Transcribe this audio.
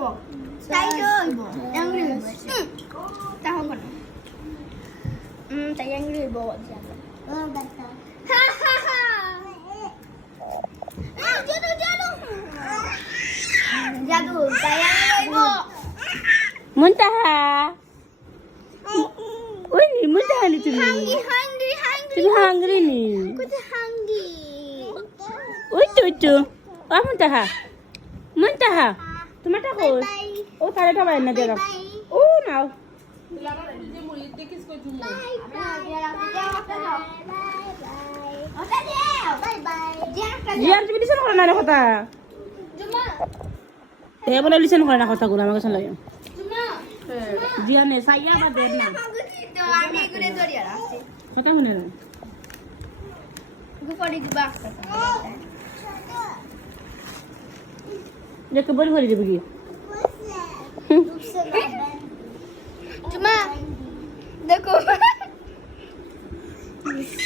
Tay chơi bộ. Yang lười. Tao không còn. Tay yang lười bộ. Ha ha ha. Jatuh. Jatuh. Tay yang lười bộ. Muntaha. Oi, ni Muntaha ni tumi. Hungry. Tumi hungry ni. Aku tu hungry. Oi, cucu. Ah, Muntaha. Muntaha. তোমারটা কই? ও তারে খাবার না দেরা। ও নাও। জিয়ান তুমি listen করো না রে কথা। এ বলে লিসেন করে না কথাগুলো আমাকে শোনা লাগে। জিয়ানে সাইয়া বা দেন না। কথা শুনে না। দেখো বড় করে দেবে কি? Cuma, দেখো